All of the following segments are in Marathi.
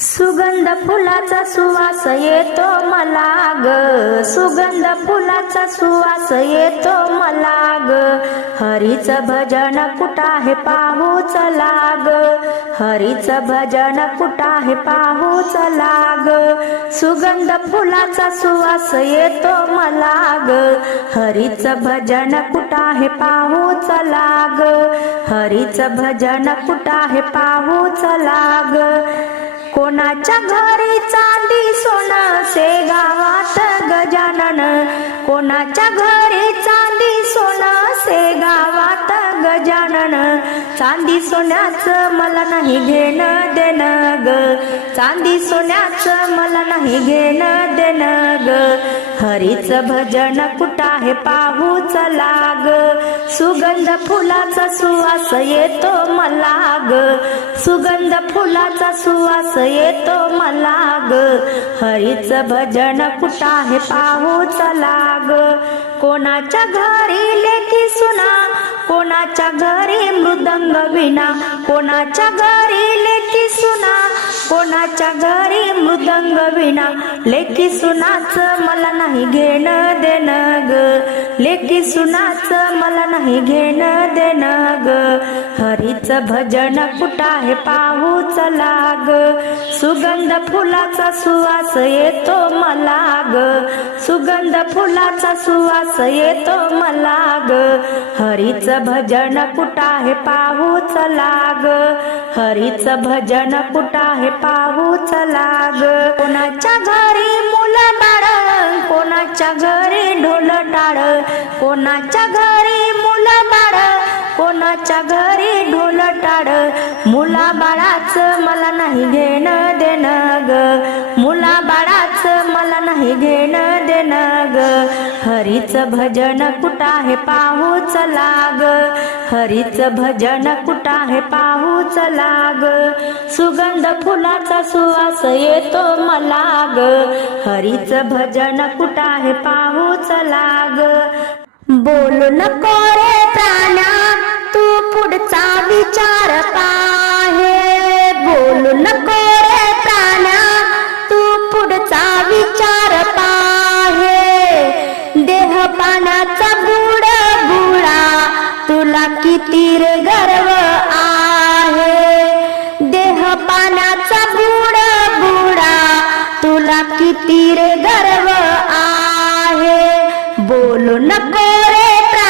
सुगंध फुलाचा सुवास येतो मला ग. सुगंध फुलाचा सुवास येतो मला ग. हरीच भजन कुठं आहे पाहू चला ग हरीच भजन कुठं आहे पाहू चला ग सुगंध फुलाचा सुवास येतो मला ग. हरीच भजन कुठं आहे पाहू चला ग हरीच भजन कुठं आहे पाहू चला ग कोणाच्या घरी चांदी सोना से गावात गजानन. कोणाच्या घरी चांदी सोनं से गावात गजानन. चांदी सोन्याचं मला नाही घेणं. देणं ग. चांदी सोन्याचं मला नाही घेणं देणं ग. हरीच भजन कुठं हे पाहू चला ग सुगंध फुलाचा सुवास येतो मला ग. सुगंध फुलाचा सुवास येतो मला ग. हरीच भजन कुठं आहे पाहू चला ग कोणाच्या घरी लेखी सुना कोणाच्या घरी मृदंग विना कोणाच्या घरी लेखी सुना कोणाच्या घरी मृदंग विना लेखी सुनाच मला नाही घेणं देणं ग. लेखी सुनाच मला नाही घेणं देणं ग. हरीच भजन कुठं हे पाहू चला ग सुगंध फुलाचा सुवास येतो मला ग. सुगंध फुलाचा सुवास येतो मला ग. हरीच भजन कुठं हे पाहू चला ग हरीच भजन कुठं हे पाहू चला ग कोणाच्या घरी मुलं बाळ कोणाच्या घरी ढोल टाळ. कोणाच्या घरी मुला बाळ कोणाच्या घरी ढोल टाळ? मुला बाळाच मला नाही घेणं देणं ग. मुला बाळाच मला नाही घेणं देणं ग. हरीच भजन कुठं आहे पाहू चला ग हरीच भजन कुठं आहे पाहू चला ग सुगंध फुलाचा सुवास येतो मला ग. हरीच भजन कुठं आहे पाहू चला ग बोलू नको रे प्राणा तू पुढचा विचार पाहे. बोलू नको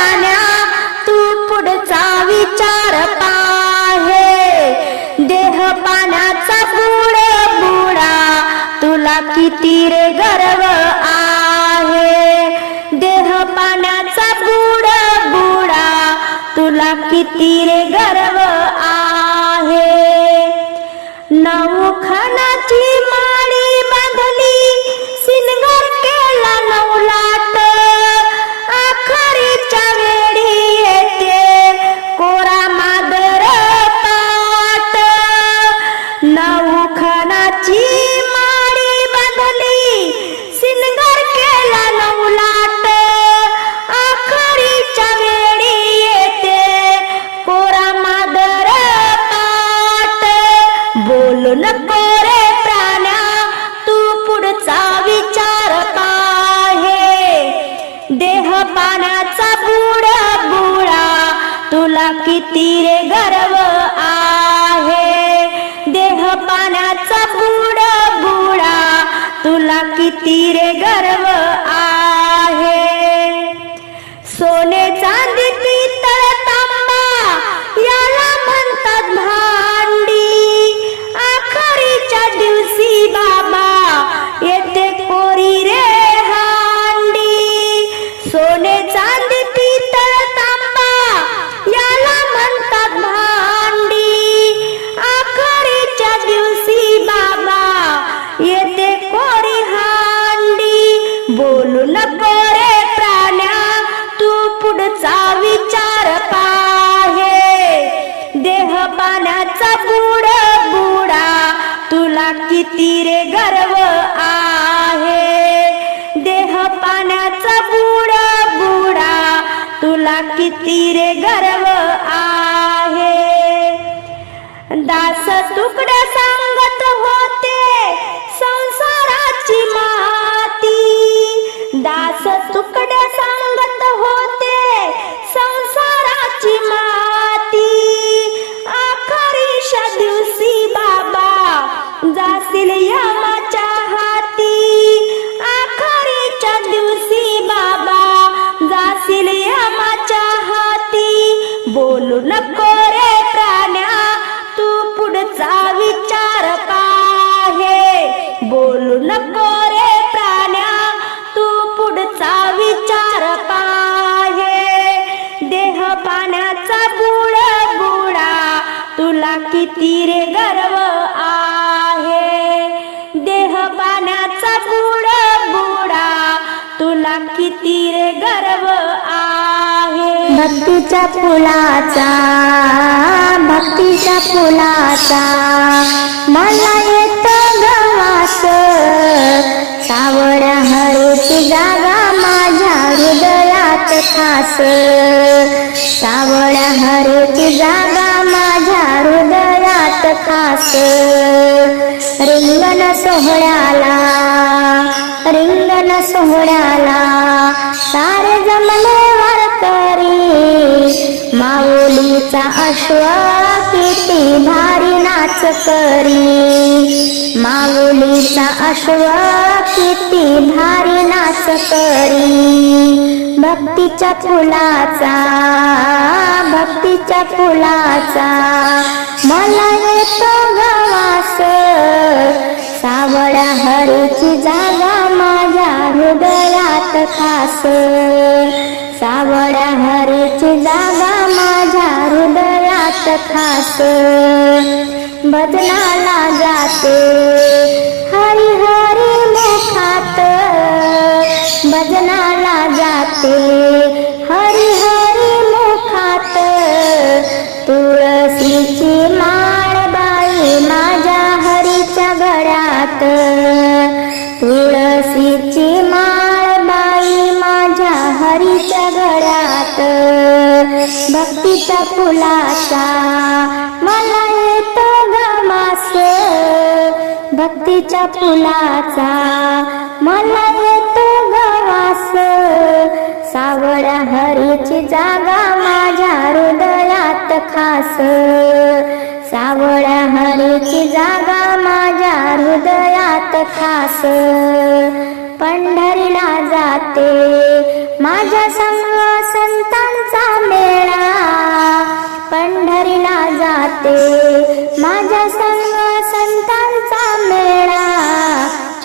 जाण्या तू पुढचा विचार पाहे. देह पाण्याचा बुड बुडा तुला किती रे गर्व आहे. देह पाण्याचा बुड बुडा तुला किती रे गर्व आहे. नऊ खानाची मा किती रे गर्व आ पाण्याचा बुड बुडा तुला किती रे गर्व आहे? देह पाण्याचा बुड बुडा तुला किती रे गर्व आहे? दास तुकडा भक्तीच्या फुलाचा भक्तीच्या फुलाचा. मला येतो गवास सावळ्या हरूची जागा माझ्या हृदयात खास. सावळ्या हरेची जागा माझ्या हृदयात खास. रिंगण सोहळ्याला रिंगण सोहळ्याला सारे जमले तिचा अश्व किती भारी नाच करी. माऊलीचा अश्व किती भारी नाच करी. भक्तीच्या फुलाचा भक्तीच्या फुलाचा. मला येतो गवास सावळा हरीची जागा माझ्या हृदयात खास. सावळ्या हरीची जागा माझ्या हृदयात खास. भजनाला जाते हरी हरी मुखात. भजनाला जाते हरी हरी मुखात. तुळशीची फुलाचा मला येतो गमास भक्तीच्या फुलाचा मला येतो गवास सावळ्या हरीची जागा माझ्या हृदयात खास. सावळ्या हरीची जागा माझ्या हृदयात खास. पंढरीला जाते.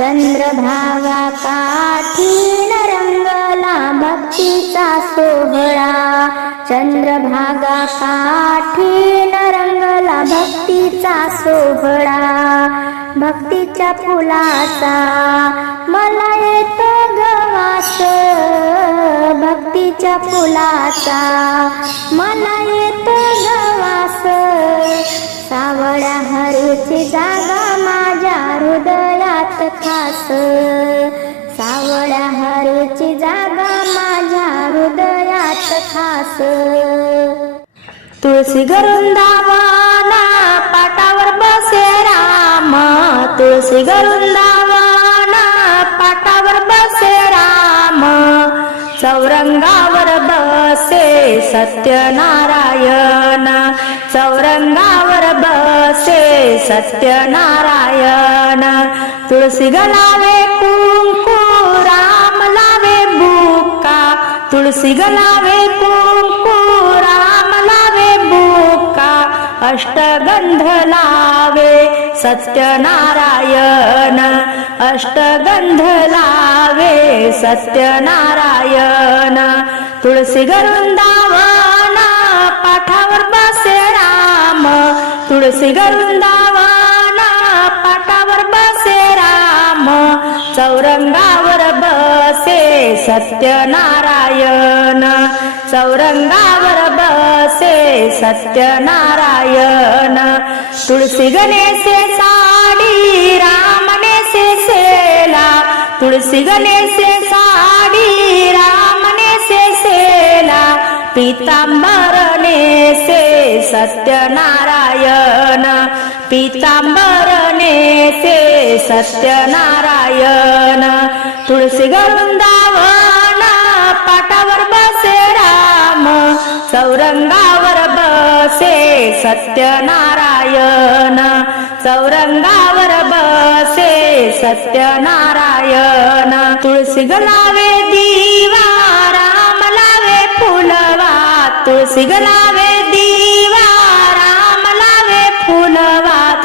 चंद्रभागा काठीन रंगला भक्तीचा सोहळा. चंद्रभागा काठीन रंगला भक्तीचा सोहळा भक्तीच्या फुलाचा मला येतो गवास. भक्तीच्या फुलाचा मला येतो गवास सावळ्या हरीची जागा खास. सावळ्या हरीची जागा माझ्या हृदयात खास. तुळशी गरुंदावाना पाटावर बसे राम. तुळशी गरुंदावाना पाटावर बसे राम. चौरंगावर सत्यनारायण। चौरंगावर बसे सत्यनारायण। तुळशी गलावे कुंकू राम लावे बुका। तुळशी गलावे कुंकू राम लावे बुका। अष्टगंध लावे सत्यनारायण। अष्टगंध लावे सत्यनारायण तुळशी गरुंदावाना पाठावर बसे राम. तुळशी गरुंदावाना पाठावर बसे राम. चौरंगावर बसे सत्यनारायण. चौरंगावर बसे सत्यनारायण. तुळशी गणेशे साडी रामनेसे सेला तुळशी गणेशे साडी राम पीतांबरने से सत्यनारायण। पीतांबरने से सत्यनारायण। तुळशी गरुंदावन पाटावर बसे राम चौरंगावर बसे सत्यनारायण। चौरंगावर बसे सत्यनारायण। तुळशी गलावे दिवारा तुलसी गलावे दिवा राम लावे फुलवात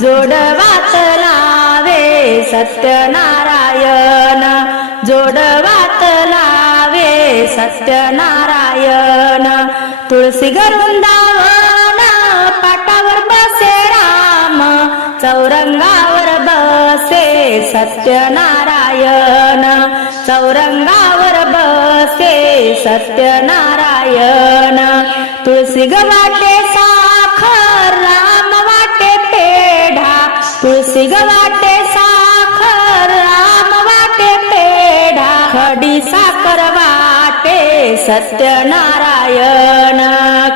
जोडवात लावे सत्यनारायण जोडवात लावे सत्यनारायण. तुळशी गरुंदावन पाटावर बसे राम चौरंगावर बसे सत्यनारायण. चौरंगावर बसे सत्यनारायण. तुळशी गवाटे साखर राम वाटे पेढा. तुळशी गवाटे साखर राम वाटे पेढा. खडी साखर वाटे सत्यनारायण.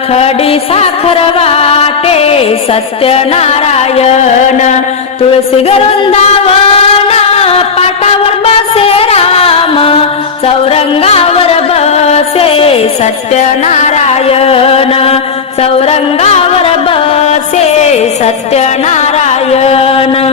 खडी साखर वाटे सत्यनारायण. तुळशी गरुंदावन सत्यनारायण। चौरंगावर बसे सत्यनारायण।